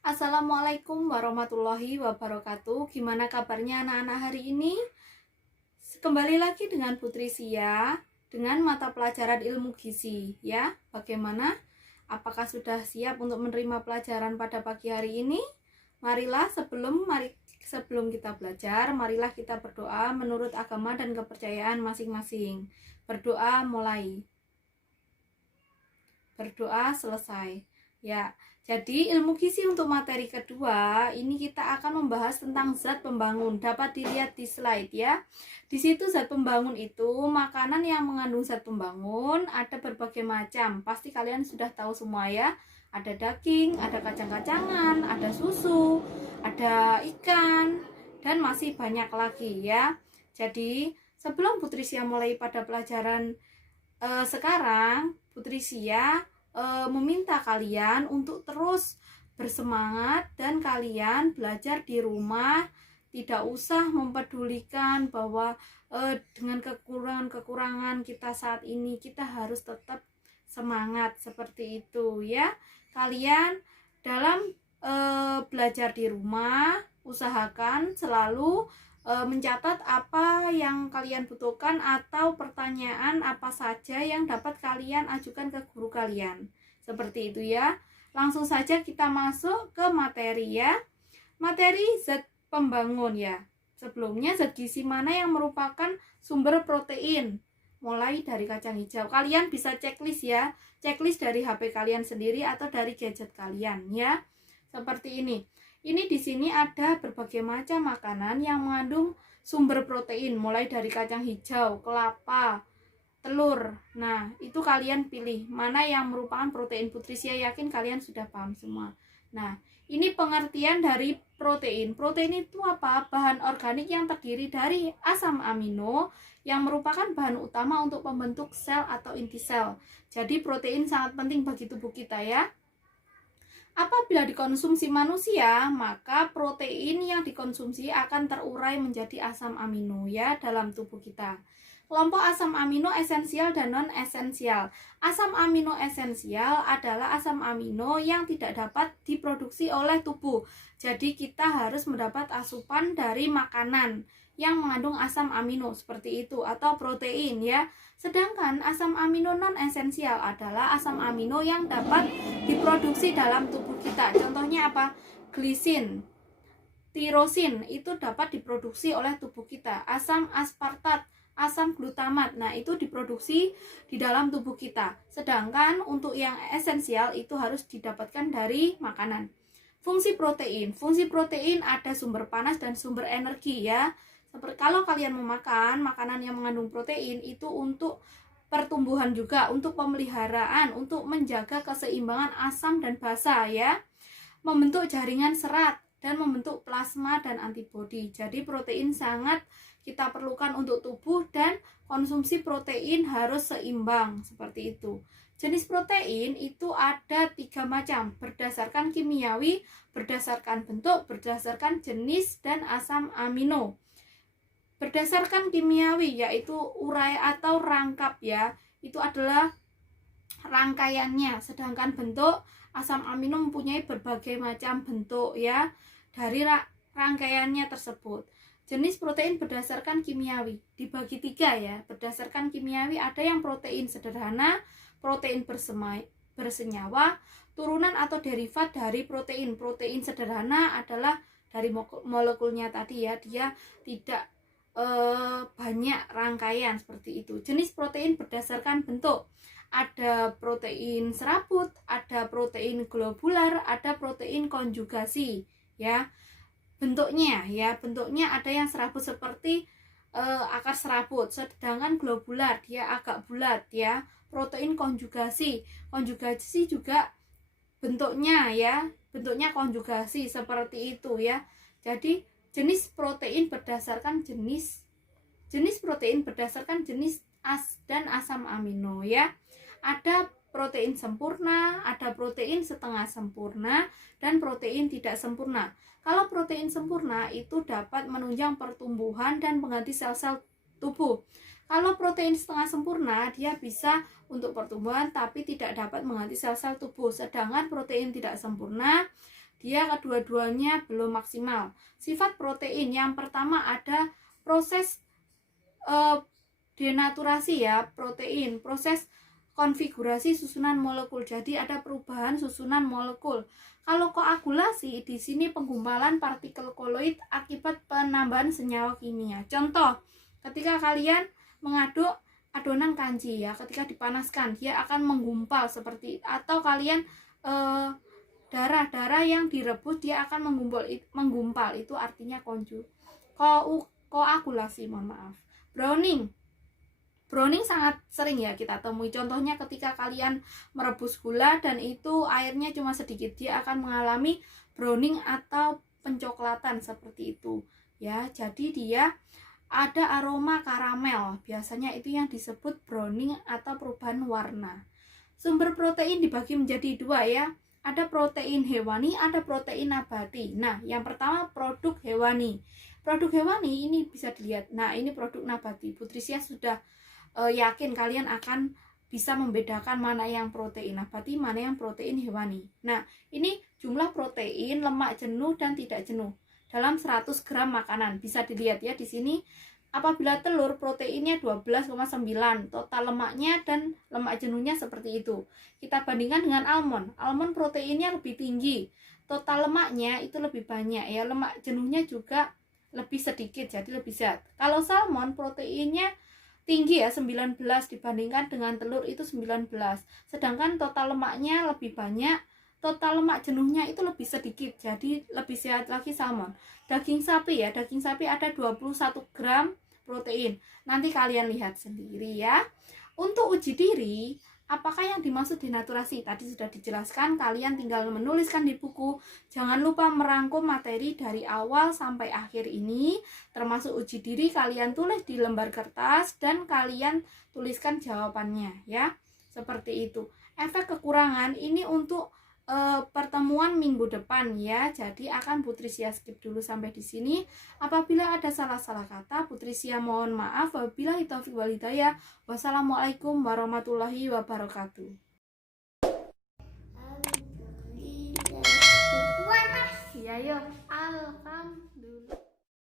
Assalamualaikum warahmatullahi wabarakatuh. Gimana kabarnya anak-anak hari ini? Kembali lagi dengan Putri Sia dengan mata pelajaran ilmu gizi ya. Bagaimana? Apakah sudah siap untuk menerima pelajaran pada pagi hari ini? Sebelum kita belajar, marilah kita berdoa menurut agama dan kepercayaan masing-masing. Berdoa mulai. Berdoa selesai. Ya, jadi ilmu gizi untuk materi kedua, ini kita akan membahas tentang zat pembangun. Dapat dilihat di slide ya. Di situ zat pembangun itu makanan yang mengandung zat pembangun ada berbagai macam. Pasti kalian sudah tahu semua ya. Ada daging, ada kacang-kacangan, ada susu, ada ikan, dan masih banyak lagi ya. Jadi, sebelum Putri Sia mulai pada pelajaran sekarang, Putri Sia meminta kalian untuk terus bersemangat dan kalian belajar di rumah, tidak usah mempedulikan bahwa dengan kekurangan-kekurangan kita saat ini, kita harus tetap semangat seperti itu ya. Kalian dalam belajar di rumah, usahakan selalu mencatat apa yang kalian butuhkan atau pertanyaan apa saja yang dapat kalian ajukan ke guru kalian. Seperti itu ya. Langsung saja kita masuk ke materi ya. Materi zat pembangun ya. Sebelumnya zat gizi mana yang merupakan sumber protein? Mulai dari kacang hijau. Kalian bisa checklist ya. Checklist dari HP kalian sendiri atau dari gadget kalian ya. Seperti ini. Ini di sini ada berbagai macam makanan yang mengandung sumber protein, mulai dari kacang hijau, kelapa, telur. Nah, itu kalian pilih mana yang merupakan protein. Putri Sia yakin kalian sudah paham semua. Nah, ini pengertian dari protein. Protein itu apa? Bahan organik yang terdiri dari asam amino yang merupakan bahan utama untuk pembentuk sel atau inti sel. Jadi protein sangat penting bagi tubuh kita ya. Apabila dikonsumsi manusia, maka protein yang dikonsumsi akan terurai menjadi asam amino ya dalam tubuh kita. Kelompok asam amino esensial dan non-esensial. Asam amino esensial adalah asam amino yang tidak dapat diproduksi oleh tubuh. Jadi kita harus mendapat asupan dari makanan yang mengandung asam amino seperti itu atau protein ya. Sedangkan asam amino non-esensial adalah asam amino yang dapat diproduksi dalam tubuh kita. Contohnya apa? Glisin, tirosin itu dapat diproduksi oleh tubuh kita. Asam aspartat, asam glutamat, nah itu diproduksi di dalam tubuh kita. Sedangkan untuk yang esensial itu harus didapatkan dari makanan. Fungsi protein ada sumber panas dan sumber energi ya. Seperti kalau kalian memakan makanan yang mengandung protein itu untuk pertumbuhan juga, untuk pemeliharaan, untuk menjaga keseimbangan asam dan basa ya. Membentuk jaringan serat dan membentuk plasma dan antibodi. Jadi protein sangat kita perlukan untuk tubuh dan konsumsi protein harus seimbang seperti itu. Jenis protein itu ada 3 macam berdasarkan kimiawi, berdasarkan bentuk, berdasarkan jenis dan asam amino. Berdasarkan kimiawi yaitu urai atau rangkap ya, itu adalah rangkaiannya. Sedangkan bentuk, asam amino mempunyai berbagai macam bentuk ya dari rangkaiannya tersebut. Jenis protein berdasarkan kimiawi dibagi 3 ya. Berdasarkan kimiawi ada yang protein sederhana, protein bersenyawa, turunan atau derivat dari protein. Protein sederhana adalah dari molekulnya tadi ya, dia tidak banyak rangkaian seperti itu. Jenis protein berdasarkan bentuk. Ada protein serabut, ada protein globular, ada protein konjugasi ya. Bentuknya ada yang serabut seperti akar serabut, sedangkan globular dia agak bulat ya. Protein konjugasi juga bentuknya konjugasi seperti itu ya. Jadi jenis protein berdasarkan jenis dan asam amino ya. Ada protein sempurna, ada protein setengah sempurna, dan protein tidak sempurna. Kalau protein sempurna itu dapat menunjang pertumbuhan dan mengganti sel-sel tubuh. Kalau protein setengah sempurna, dia bisa untuk pertumbuhan tapi tidak dapat mengganti sel-sel tubuh. Sedangkan protein tidak sempurna dia kedua-duanya belum maksimal. Sifat protein yang pertama ada proses denaturasi ya, protein, proses konfigurasi susunan molekul. Jadi ada perubahan susunan molekul. Kalau koagulasi, di sini penggumpalan partikel koloid akibat penambahan senyawa kimia. Contoh, ketika kalian mengaduk adonan kanji ya, ketika dipanaskan dia akan menggumpal seperti, atau kalian darah yang direbus dia akan menggumpal, itu artinya koagulasi, mohon maaf. Browning sangat sering ya kita temui. Contohnya ketika kalian merebus gula dan itu airnya cuma sedikit, dia akan mengalami browning atau pencoklatan seperti itu ya. Jadi dia ada aroma karamel, biasanya itu yang disebut browning atau perubahan warna. Sumber protein dibagi menjadi dua ya, ada protein hewani, ada protein nabati. Nah, yang pertama produk hewani. Produk hewani ini bisa dilihat. Nah, ini produk nabati. Putrisya sudah yakin kalian akan bisa membedakan mana yang protein nabati, mana yang protein hewani. Nah, ini jumlah protein, lemak jenuh dan tidak jenuh dalam 100 gram makanan. Bisa dilihat ya di sini. Apabila telur proteinnya 12,9, total lemaknya dan lemak jenuhnya seperti itu. Kita bandingkan dengan almond. Almond proteinnya lebih tinggi, total lemaknya itu lebih banyak ya, lemak jenuhnya juga lebih sedikit, jadi lebih sehat. Kalau salmon proteinnya tinggi ya, 19 dibandingkan dengan telur itu 19. Sedangkan total lemaknya lebih banyak, total lemak jenuhnya itu lebih sedikit, jadi lebih sehat lagi salmon. Daging sapi ya, daging sapi ada 21 gram protein. Nanti kalian lihat sendiri ya. Untuk uji diri, apakah yang dimaksud denaturasi? Tadi sudah dijelaskan, kalian tinggal menuliskan di buku. Jangan lupa merangkum materi dari awal sampai akhir ini, termasuk uji diri kalian tulis di lembar kertas dan kalian tuliskan jawabannya ya. Seperti itu. Efek kekurangan ini untuk pertemuan minggu depan ya. Jadi akan Putrisya skip dulu sampai di sini. Apabila ada salah-salah kata, Putrisya mohon maaf. Wabillahi taufiq wal hidayah. Wassalamualaikum warahmatullahi wabarakatuh. Ya, yuk. Alhamdulillah.